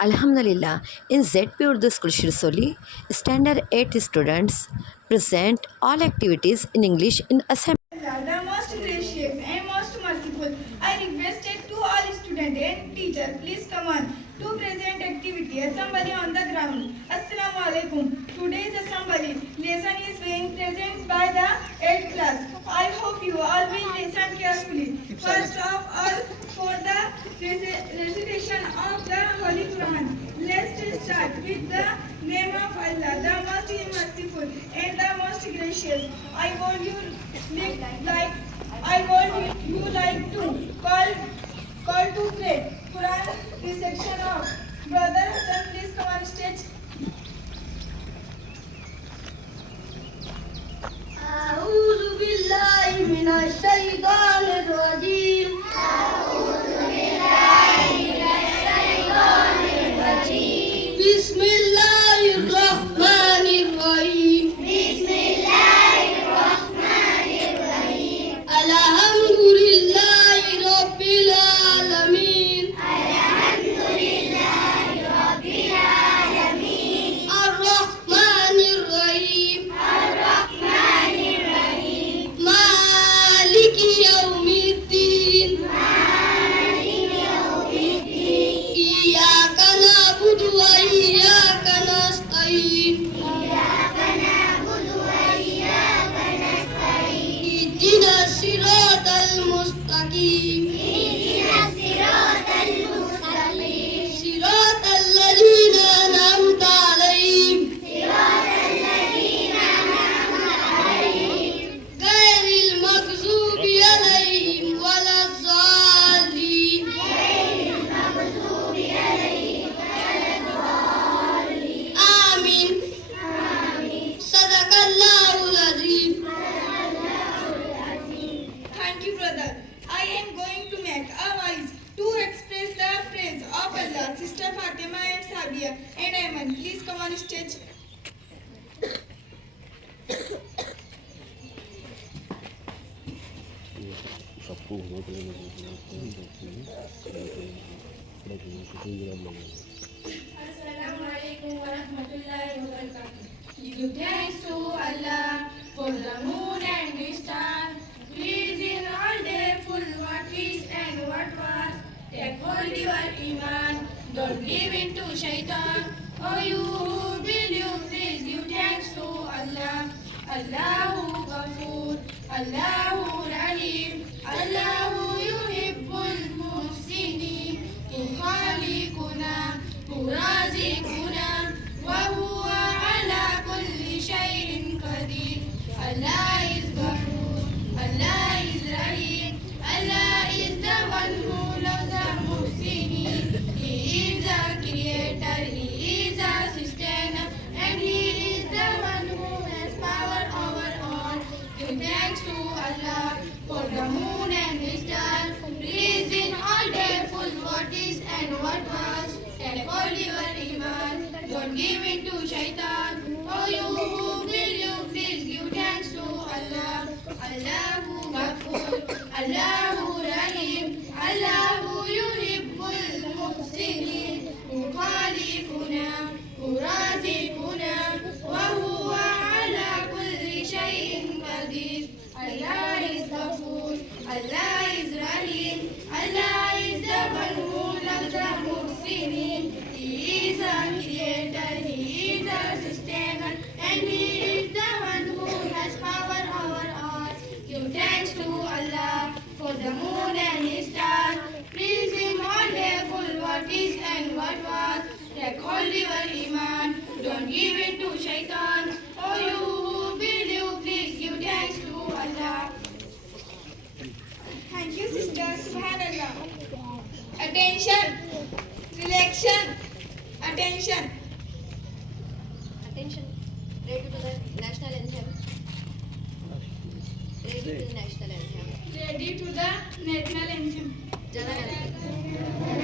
Alhamdulillah, in ZP Urdu School Shirsoli, Standard 8 students present all activities in English in assembly. The most gracious and most merciful, I requested to all students and teachers, please come on to present activity assembly on the ground. Assalamu alaikum. Today's assembly lesson is being present by the 8th class. I hope you all will listen carefully. First of all, for the recitation of the Holy Quran, let's start with the name of Allah, the most merciful and the most gracious. I want you to call to pray. Quran reception of Brother Hassan, please come on stage. أعوذ بالله من الشيطان الرجيم. بسم الله الرحمن الرحيم. الحمد لله رب العالمين. الرحمن الرحيم. مالك يوم الدين. إياك نعبد وإياك نستعين. اهدنا الصراط المستقيم. صراط الذين أنعمت عليهم غير المغضوب عليهم ولا الضالين. آمين. صدق الله العظيم. Thank you, brother. I am going to make a voice to express the praise of Allah. Sister Fatima and Sabia and Ayman, please come on stage. Assalamu alaikum wa rahmatullahi wa barakatuh. Give thanks to Allah for the moon and the stars. Please in all day full what is and what was. Take hold your iman, don't give in to shaitan. Oh you who believe, please give thanks to Allah. Allahu Ghafoor, Allahu Rahim, Allahu Yuhibbul Muhsinin. خالقنا رازقنا وهو على كل شيء قدير. Allah is Ghafoor, Allah is Rahim, Allah is the one who loves the Muhsinin. He is the creator, He is the sustainer, and He is the one who has power over all. Give thanks to Allah for the moon and the stars. Please in all day full what is and what was. Take all your iman, don't give in to shaitan. Oh you who believe, please give thanks to Allah. Allahu Ghafoor, Allahu Rahim, Allahu Yuhibbul Muhsinin. خالقنا رازقنا وهو على كل شيء قدير. Allah is Ghafoor, Allah is Rahim, Allah is the one who loves the Muhsinin. He is a creator, He is a sustainer, and He is the one who has power over all. Give thanks to Allah for the moon and the stars. Please Him all day full what is and what was. Take hold your iman, don't give in to shaitan. Oh you who believe, please give thanks to Allah. Thank you, sister. Subhanallah. Attention. Relaxation. Attention. Attention, ready to the national anthem. Ready to the national anthem. Ready to the national anthem. Jana Gana.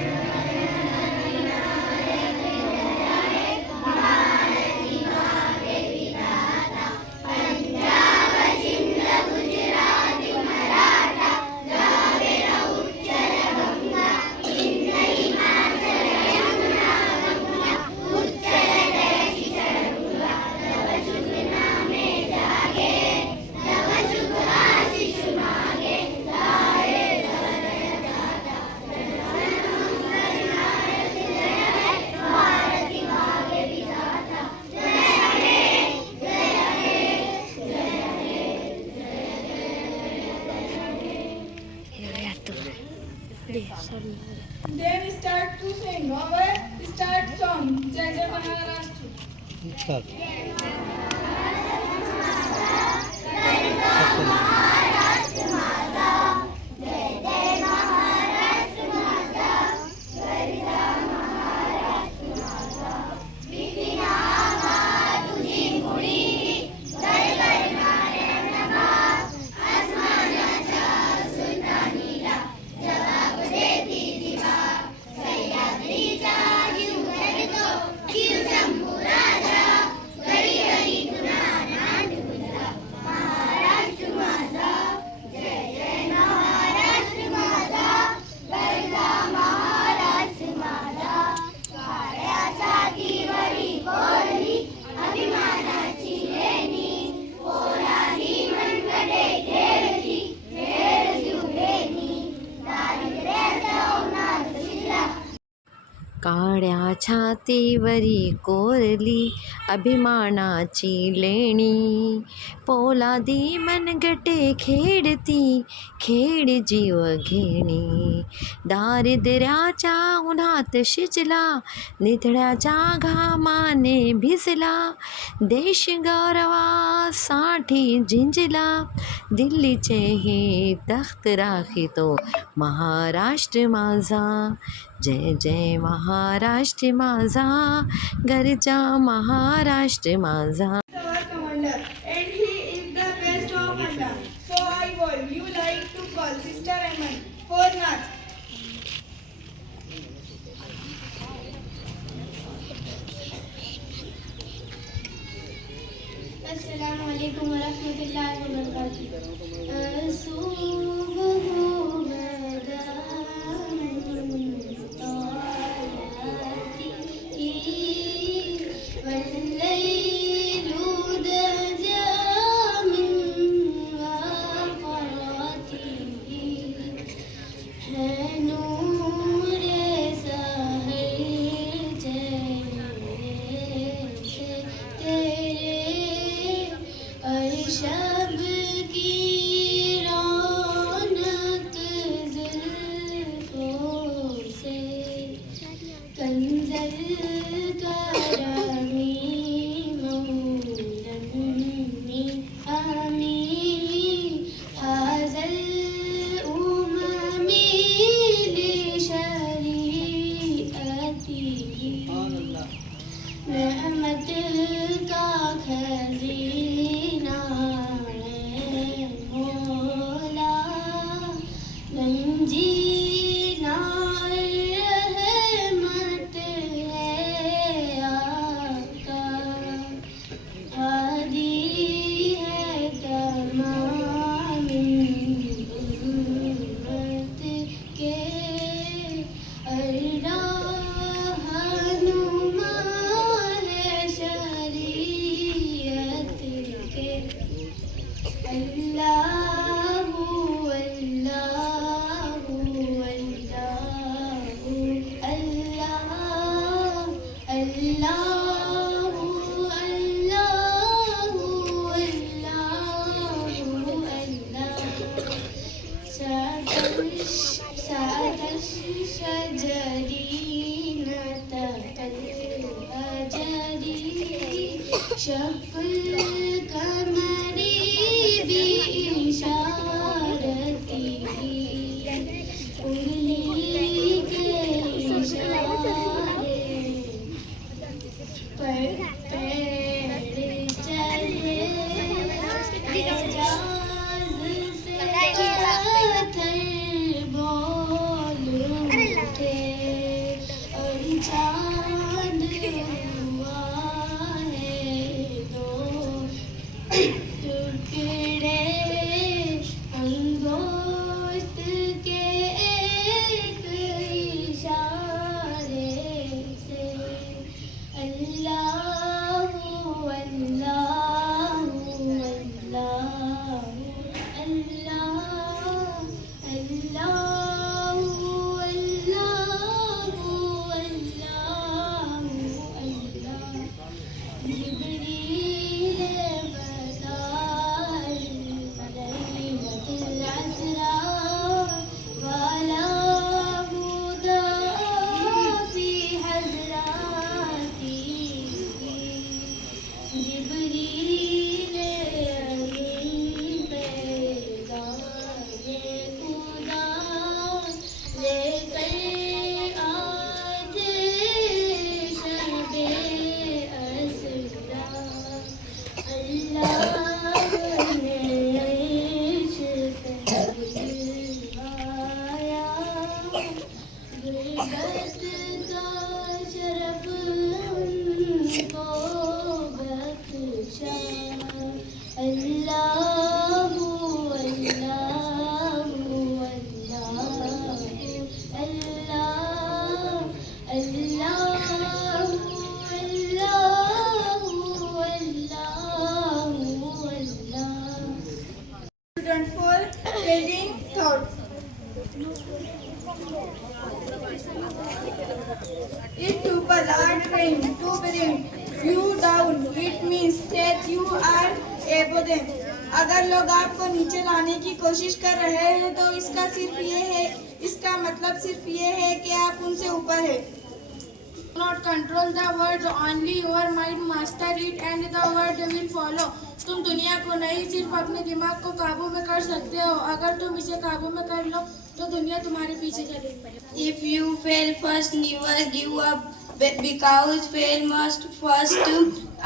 काळ्या छातीवरी कोरली अभिमानाची लेणी, पोलादी मनगटे खेळती खेळ जीव घेणी. दारिद्र्याच्या उन्हात शिजला, निधड्याच्या घामाने भिजला, देश गौरवासाठी झिंजला, दिल्लीचे हे तख्त राखितो महाराष्ट्र माझा. जय जय महाराष्ट्र माझा, गरजा महाराष्ट्र माझा. Our commander, and he is the best of Allah. So I would you like to call Sister Ayman for Nath. अस्सलामु अलैकुम वरहमतुल्लाहि वबरकातुहू. रहमत का खजीना है मौला, गंजीना रहमत है आका, हादी है तमाम उम्मत के अल्लाह. शक्ल कमरी भी इशारती, उंगली के इशारे पर पैर चले, एजाज से पत्थर बोल उठे और चांद हुआ है दो Student 4, telling thoughts. If people are trying to bring you down, it means that you are above them. अगर लोग आपको नीचे लाने की कोशिश कर रहे हैं तो इसका मतलब सिर्फ ये है कि आप उनसे ऊपर है. Do not control the world, only your mind master it and the world will follow. तुम दुनिया को नहीं सिर्फ अपने दिमाग को काबू में कर सकते हो. अगर तुम इसे काबू में कर लो तो दुनिया तुम्हारे पीछे चलेगी. If you fail first, never give up because fail must first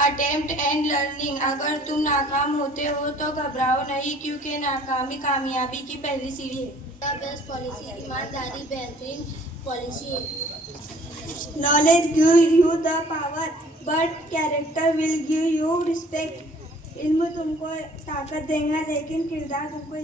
attempt and learning. अगर तुम नाकाम होते हो तो घबराओ नहीं क्योंकि नाकामी कामयाबी की पहली सीढ़ी है. The best policy, ईमानदारी बेहतरीन पॉलिसी है. Knowledge gives you the power, but character will give you respect. इल्म तुमको ताकत देगा लेकिन किरदार तुमको